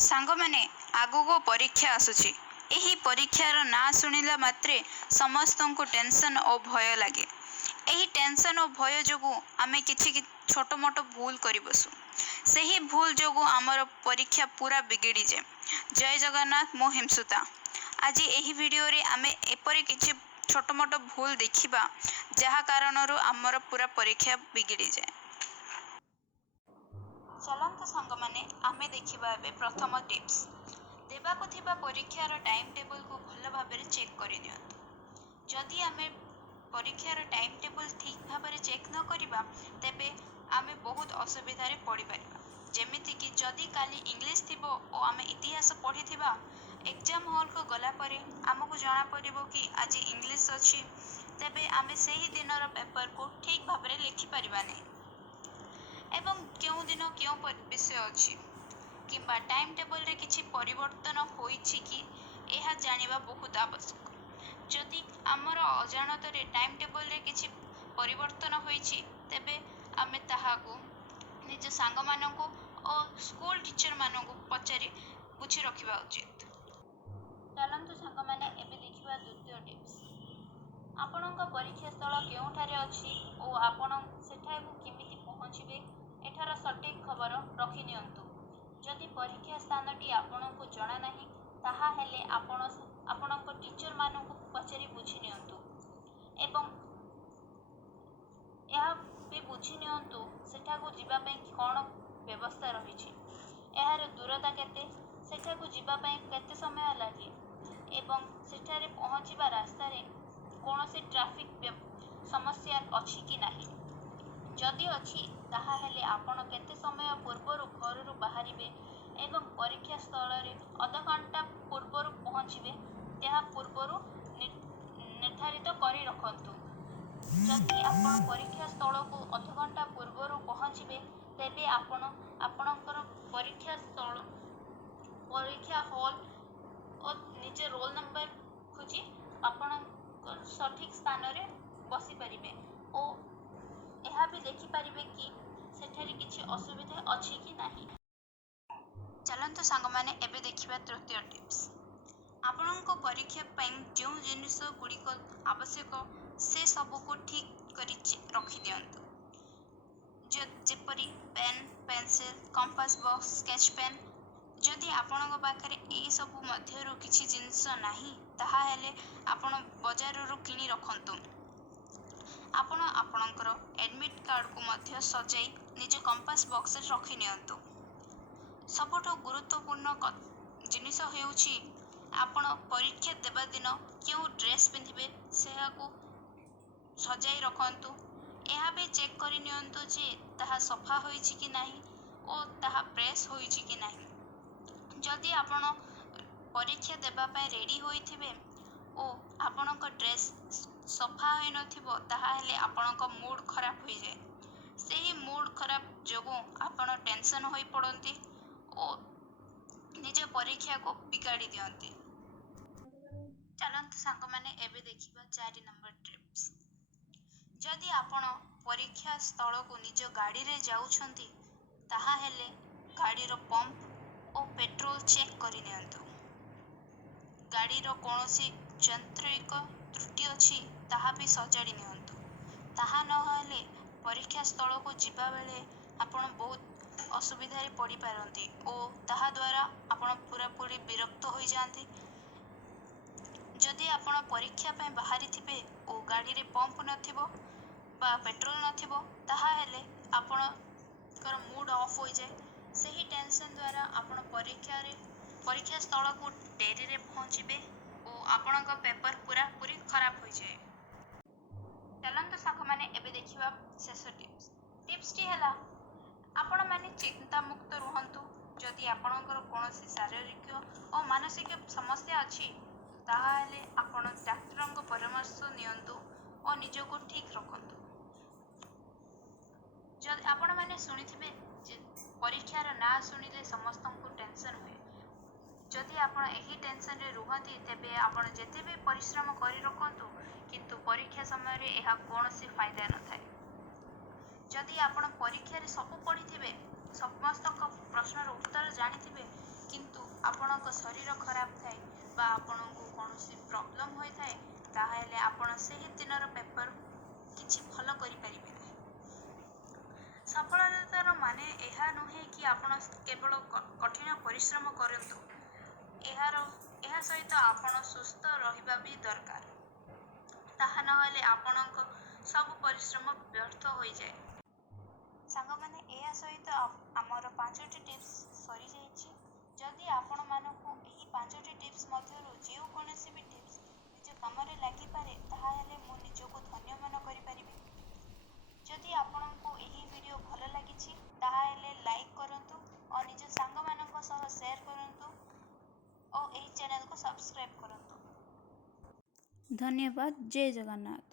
ସାଙ୍ଗମାନେ, ଆଗକୁ ପରୀକ୍ଷା ଆସୁଛି। ଏହି ପରୀକ୍ଷାର ନାଁ ଶୁଣିଲା ମାତ୍ରେ ସମସ୍ତଙ୍କୁ ଟେନସନ୍ ଓ ଭୟ ଲାଗେ। ଏହି ଟେନସନ୍ ଓ ଭୟ ଯୋଗୁଁ ଆମେ କିଛି ଛୋଟ ମୋଟ ଭୁଲ କରି ବସୁ। ସେହି ଭୁଲ ଯୋଗୁଁ ଆମର ପରୀକ୍ଷା ପୁରା ବିଗିଡ଼ିଯାଏ। ଜୟ ଜଗନ୍ନାଥ, ମୁଁ ହିମସୁତା। ଆଜି ଏହି ଭିଡ଼ିଓରେ ଆମେ ଏପରି କିଛି ଛୋଟ ମୋଟ ଭୁଲ ଦେଖିବା ଯାହା କାରଣରୁ ଆମର ପୁରା ପରୀକ୍ଷା ବିଗିଡ଼ିଯାଏ। ଚାଲନ୍ତୁ ସାଙ୍ଗମାନେ, ଆମେ ଦେଖିବା ଏବେ ପ୍ରଥମ ଟିପ୍ସ। ଦେବାକୁ ଥିବା ପରୀକ୍ଷାର ଟାଇମ୍ ଟେବୁଲକୁ ଭଲ ଭାବରେ ଚେକ୍ କରିଦିଅନ୍ତୁ। ଯଦି ଆମେ ପରୀକ୍ଷାର ଟାଇମ୍ ଟେବୁଲ ଠିକ୍ ଭାବରେ ଚେକ୍ ନ କରିବା, ତେବେ ଆମେ ବହୁତ ଅସୁବିଧାରେ ପଡ଼ିପାରିବା। ଯେମିତିକି ଯଦି କାଲି ଇଂଲିଶ ଥିବ ଓ ଆମେ ଇତିହାସ ପଢ଼ିଥିବା, ଏକ୍ଜାମ୍ ହଲ୍କୁ ଗଲା ପରେ ଆମକୁ ଜଣାପଡ଼ିବ କି ଆଜି ଇଂଲିଶ ଅଛି, ତେବେ ଆମେ ସେହି ଦିନର ପେପରକୁ ଠିକ୍ ଭାବରେ ଲେଖିପାରିବା ନାହିଁ। ଏବଂ କେଉଁ ଦିନ କେଉଁ ବିଷୟ ଅଛି କିମ୍ବା ଟାଇମ୍ ଟେବୁଲରେ କିଛି ପରିବର୍ତ୍ତନ ହୋଇଛି କି, ଏହା ଜାଣିବା ବହୁତ ଆବଶ୍ୟକ। ଯଦି ଆମର ଅଜାଣତରେ ଟାଇମ୍ ଟେବୁଲରେ କିଛି ପରିବର୍ତ୍ତନ ହୋଇଛି, ତେବେ ଆମେ ତାହାକୁ ନିଜ ସାଙ୍ଗମାନଙ୍କୁ ଓ ସ୍କୁଲ ଟିଚରମାନଙ୍କୁ ପଚାରି ବୁଝି ରଖିବା ଉଚିତ। ଚାଲନ୍ତୁ ସାଙ୍ଗମାନେ, ଏବେ ଦେଖିବା ଦ୍ୱିତୀୟ ଟିପ୍ସ। ଆପଣଙ୍କ ପରୀକ୍ଷା ସ୍ଥଳ କେଉଁଠାରେ ଅଛି ଓ ଆପଣ ସେଠାକୁ କେମିତି ପହଞ୍ଚିବେ, ଏଠାର ସଠିକ୍ ଖବର ରଖିନିଅନ୍ତୁ। ଯଦି ପରୀକ୍ଷା ସ୍ଥାନଟି ଆପଣଙ୍କୁ ଜଣା ନାହିଁ, ତାହାହେଲେ ଆପଣ ଆପଣଙ୍କ ଟିଚରମାନଙ୍କୁ ପଚାରି ବୁଝିନିଅନ୍ତୁ ଏବଂ ଏହା ବି ବୁଝିନିଅନ୍ତୁ ସେଠାକୁ ଯିବା ପାଇଁ କ'ଣ ବ୍ୟବସ୍ଥା ରହିଛି, ଏହାର ଦୂରତା କେତେ, ସେଠାକୁ ଯିବା ପାଇଁ କେତେ ସମୟ ଲାଗେ ଏବଂ ସେଠାରେ ପହଞ୍ଚିବା ରାସ୍ତାରେ କୌଣସି ଟ୍ରାଫିକ୍ ସମସ୍ୟା ଅଛି କି ନାହିଁ। ଯଦି ଅଛି, ତାହାହେଲେ ଆପଣ କେତେ ସମୟ ପୂର୍ବରୁ ଘରରୁ ବାହାରିବେ ଏବଂ ପରୀକ୍ଷା ସ୍ଥଳରେ ଅଧଘଣ୍ଟା ପୂର୍ବରୁ ପହଞ୍ଚିବେ, ଏହା ପୂର୍ବରୁ ନିର୍ଦ୍ଧାରିତ କରି ରଖନ୍ତୁ। ଯଦି ଆପଣ ପରୀକ୍ଷା ସ୍ଥଳକୁ ଅଧଘଣ୍ଟା ପୂର୍ବରୁ ପହଞ୍ଚିବେ, ତେବେ ଆପଣ ଆପଣଙ୍କର ପରୀକ୍ଷା ହଲ୍ ଓ ନିଜ ରୋଲ୍ ନମ୍ବର ଖୋଜି ଆପଣଙ୍କ ସଠିକ୍ ସ୍ଥାନରେ ବସିପାରିବେ ଓ ଏହା ବି ଦେଖିପାରିବେ କି ସେଠାରେ କିଛି ଅସୁବିଧା ଅଛି କି ନାହିଁ। ଚାଲନ୍ତୁ ସାଙ୍ଗମାନେ, ଏବେ ଦେଖିବା ତୃତୀୟ ଟିପ୍ସ। ଆପଣଙ୍କ ପରୀକ୍ଷା ପାଇଁ ଯେଉଁ ଜିନିଷ ଗୁଡ଼ିକ ଆବଶ୍ୟକ, ସେ ସବୁକୁ ଠିକ୍ କରି ରଖିଦିଅନ୍ତୁ। ଯେପରି pen, pencil, compass box, sketch pen. ଯଦି ଆପଣଙ୍କ ପାଖରେ ଏହିସବୁ ମଧ୍ୟରୁ କିଛି ଜିନିଷ ନାହିଁ, ତାହାହେଲେ ଆପଣ ବଜାରରୁ କିଣି ରଖନ୍ତୁ। ଆପଣ ଆପଣଙ୍କର ଆଡମିଟ୍ କାର୍ଡ଼କୁ ମଧ୍ୟ ସଜାଇ ନିଜ କମ୍ପାସ୍ ବକ୍ସରେ ରଖିନିଅନ୍ତୁ। ସବୁଠୁ ଗୁରୁତ୍ୱପୂର୍ଣ୍ଣ ଜିନିଷ ହେଉଛି ଆପଣ ପରୀକ୍ଷା ଦେବା ଦିନ କେଉଁ ଡ୍ରେସ୍ ପିନ୍ଧିବେ, ସେହାକୁ ସଜାଇ ରଖନ୍ତୁ। ଏହା ବି ଚେକ୍ କରିନିଅନ୍ତୁ ଯେ ତାହା ସଫା ହୋଇଛି କି ନାହିଁ ଓ ତାହା ପ୍ରେସ୍ ହୋଇଛି କି ନାହିଁ। ଯଦି ଆପଣ ପରୀକ୍ଷା ଦେବା ପାଇଁ ରେଡ଼ି ହୋଇଥିବେ ଓ ଆପଣଙ୍କ ଡ୍ରେସ୍ ସଫା ହୋଇନଥିବ, ତାହାହେଲେ ଆପଣଙ୍କ ମୁଡ୍ ଖରାପ ହୋଇଯାଏ। ସେହି ମୁଡ୍ ଖରାପ ଯୋଗୁଁ ଆପଣ ଟେନସନ୍ ହୋଇପଡ଼ନ୍ତି ଓ ନିଜ ପରୀକ୍ଷାକୁ ବିଗାଡ଼ି ଦିଅନ୍ତି। ଚାଲନ୍ତୁ ସାଙ୍ଗମାନେ, ଏବେ ଦେଖିବା 4 ନମ୍ବର ଟିପ୍ସ। ଯଦି ଆପଣ ପରୀକ୍ଷା ସ୍ଥଳକୁ ନିଜ ଗାଡ଼ିରେ ଯାଉଛନ୍ତି, ତାହାହେଲେ ଗାଡ଼ିର ପମ୍ପ ଓ ପେଟ୍ରୋଲ ଚେକ୍ କରିନିଅନ୍ତୁ। ଗାଡ଼ିର କୌଣସି ଯାନ୍ତ୍ରିକ ତ୍ରୁଟି ଅଛି, ତାହା ବି ସଜାଡ଼ି ନିଅନ୍ତୁ। ତାହା ନହେଲେ ପରୀକ୍ଷା ସ୍ଥଳକୁ ଯିବାବେଳେ ଆପଣ ବହୁତ ଅସୁବିଧାରେ ପଡ଼ିପାରନ୍ତି ଓ ତାହାଦ୍ୱାରା ଆପଣ ପୁରାପୁରି ବିରକ୍ତ ହୋଇଯାଆନ୍ତି। ଯଦି ଆପଣ ପରୀକ୍ଷା ପାଇଁ ବାହାରିଥିବେ ଓ ଗାଡ଼ିରେ ପମ୍ପ ନଥିବ ବା ପେଟ୍ରୋଲ ନଥିବ, ତାହାହେଲେ ଆପଣଙ୍କର ମୁଡ୍ ଅଫ୍ ହୋଇଯାଏ। ସେହି ଟେନସନ୍ ଦ୍ୱାରା ଆପଣ ପରୀକ୍ଷା ସ୍ଥଳକୁ ଡେରିରେ ପହଞ୍ଚିବେ ଓ ଆପଣଙ୍କ ପେପର ପୁରାପୁରି ଖରାପ ହୋଇଯାଏ। ଚାଲନ୍ତୁ ସାଙ୍ଗମାନେ, ଏବେ ଦେଖିବା ଶେଷ ଟିପ୍ସ। ଟିପ୍ସଟି ହେଲା, ଆପଣମାନେ ଚିନ୍ତାମୁକ୍ତ ରୁହନ୍ତୁ। ଯଦି ଆପଣଙ୍କର କୌଣସି ଶାରୀରିକ ଓ ମାନସିକ ସମସ୍ୟା ଅଛି, ତାହାହେଲେ ଆପଣ ଡାକ୍ତରଙ୍କ ପରାମର୍ଶ ନିଅନ୍ତୁ ଓ ନିଜକୁ ଠିକ୍ ରଖନ୍ତୁ। ଯଦି ଆପଣମାନେ ଶୁଣିଥିବେ ଯେ ପରୀକ୍ଷାର ନାଁ ଶୁଣିଲେ ସମସ୍ତଙ୍କୁ ଟେନସନ୍ ହୁଏ। ଯଦି ଆପଣ ଏହି ଟେନସନ୍ରେ ରୁହନ୍ତି, ତେବେ ଆପଣ ଯେତେ ବି ପରିଶ୍ରମ କରି ରଖନ୍ତୁ, କିନ୍ତୁ ପରୀକ୍ଷା ସମୟରେ ଏହା କୌଣସି ଫାଇଦା ନଥାଏ। ଯଦି ଆପଣ ପରୀକ୍ଷାରେ ସବୁ ପଢ଼ିଥିବେ, ସମସ୍ତଙ୍କ ପ୍ରଶ୍ନର ଉତ୍ତର ଜାଣିଥିବେ, କିନ୍ତୁ ଆପଣଙ୍କ ଶରୀର ଖରାପ ଥାଏ ବା ଆପଣଙ୍କୁ କୌଣସି ପ୍ରୋବ୍ଲେମ୍ ହୋଇଥାଏ, ତାହେଲେ ଆପଣ ସେହି ଦିନର ପେପର କିଛି ଭଲ କରିପାରିବେ ନାହିଁ। ସଫଳତାର ମାନେ ଏହା ନୁହେଁ କି ଆପଣ କେବଳ କଠିନ ପରିଶ୍ରମ କରନ୍ତୁ, ଏହା ସହିତ ଆପଣ ସୁସ୍ଥ ରହିବା ବି ଦରକାର। ତାହା ନହେଲେ ଆପଣଙ୍କ ସବୁ ପରିଶ୍ରମ ବ୍ୟର୍ଥ ହୋଇଯାଏ। ସାଙ୍ଗମାନେ, ଏହା ସହିତ ଆମର 5ଟି ଟିପ୍ସ ସରିଯାଇଛି। ଯଦି ଆପଣମାନଙ୍କୁ ଏହି 5ଟି ଟିପ୍ସ ମଧ୍ୟରୁ ଯେକୌଣସି ବି ଟିପ୍ସ ନିଜ କାମରେ ଲାଗିପାରେ, ତାହେଲେ ମୁଁ ନିଜକୁ ଧନ୍ୟ ମନେ କରିପାରିବି। ଯଦି ଆପଣଙ୍କୁ ଏହି ଭିଡ଼ିଓ ଭଲ ଲାଗିଛି, ତାହେଲେ ଲାଇକ୍ କରନ୍ତୁ ଓ ନିଜ ସାଙ୍ଗମାନଙ୍କ ସହ ସେୟାର କରନ୍ତୁ ଓ ଏହି ଚ୍ୟାନେଲକୁ ସବସ୍କ୍ରାଇବ୍ କରନ୍ତୁ। ଧନ୍ୟବାଦ। ଜୟ ଜଗନ୍ନାଥ।